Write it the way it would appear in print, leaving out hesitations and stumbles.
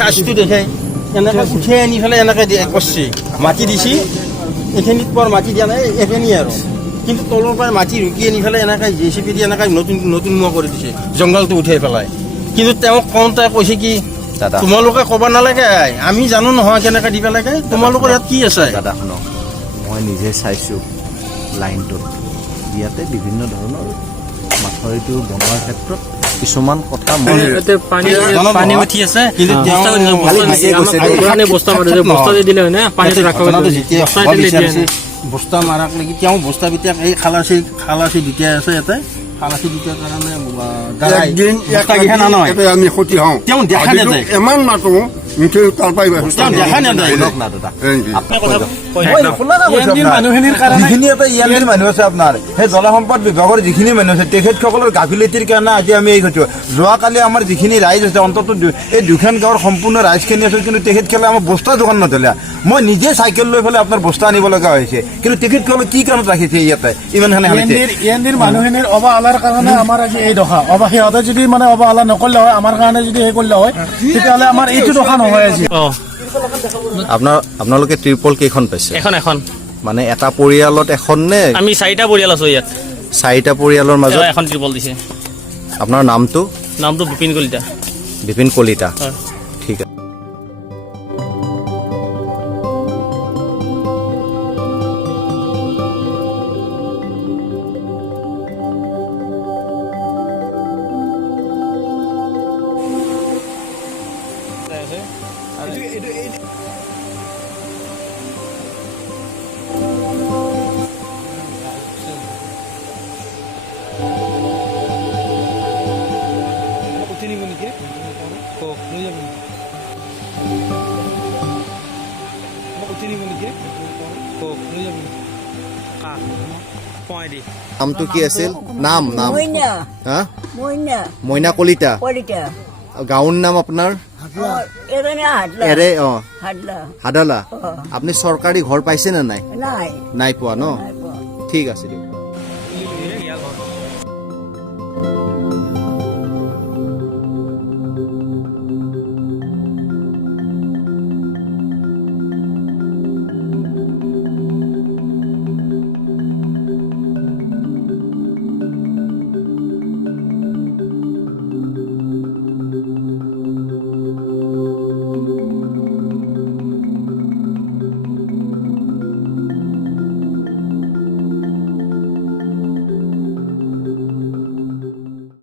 চাষটো দেখে এনেকৈ উঠাই আনি পেলাই এনেকৈ কৰিছে মাটি দিছে এইখিনিত পৰ মাটি দিয়া নাই এইখিনি আৰু কিন্তু তলৰ পৰা মাটি ৰুকি আনি পেলাই এনেকৈ JCB দি এনেকৈ নতুন মুৱা কৰি দিছে জংঘলটো উঠাই পেলাই কিন্তু তেওঁক কওঁতে কৈছে কি তোমালোকে ক'ব নালাগে আমি জানো নহয় কেনেকৈ দিব লাগে তোমালোকৰ ইয়াত কি আছে দাদা শুনক মই নিজে চাইছোঁ লাইনটোত ইয়াতে বিভিন্ন ধৰণৰ মাথৰিটো বনোৱাৰ ক্ষেত্ৰত কিছুমান কথা পানী উঠি আছে বস্তা মাৰাক লাগি তেওঁ বস্তা বিটাক এই খালাচী দ্বিতীয় আছে ইয়াতে খালাচী দ্বিতীয় কাৰণে আমি ক্ষতি হওঁ তেওঁ দেখা নাযায় ইমান মাতো তাৰ পৰা দেখা নাযায় মানুহ আছে আপোনাৰ সেই জলসম্পদ বিভাগৰ যিখিনি মানুহ আছে তেখেতসকলৰ গাফিলতিৰ কাৰণে আজি আমি এই কৈছোঁ যোৱাকালি আমাৰ যিখিনি ৰাইজ আছে অন্ততঃ এই দুখন গাঁৱৰ সম্পূৰ্ণ ৰাইজখিনি আছে কিন্তু তেখেতসকলে আমাৰ বস্তা দোকান নধৰিলে মই নিজে চাইকেল লৈ পেলাই আপোনাৰ বস্তা আনিব লগা হৈছে কিন্তু তেখেতসকলে কি কাৰণত ৰাখিছে ইয়াতে ইমানখিনি মানুহখিনিৰ অৱহেলাৰ কাৰণে আমাৰ আজি এই দশা সিহঁতে যদি মানে অৱহেলা নকৰিলে হয় আমাৰ কাৰণে যদি সেই কৰিলে হয় তেতিয়াহ'লে আমাৰ এইটো দশা নহয় আজি আপোনালোকে ত্ৰিপল কেইখন পাইছে এখন মানে এটা পৰিয়ালত এখন নে আমি 4টা পৰিয়াল আছো ইয়াত 4টা পৰিয়ালৰ মাজত এখন ত্ৰিপল দিছে আপোনাৰ নামটো বিপিন কলিতা বিপিন কলিতা ঠিক আছে নামটো কি আছিল নাম মইনা কলিতা গাঁৱৰ নাম আপোনাৰ হাদালা আপুনি চৰকাৰী ঘৰ পাইছে নে নাই পোৱা ন ঠিক আছে দিয়ক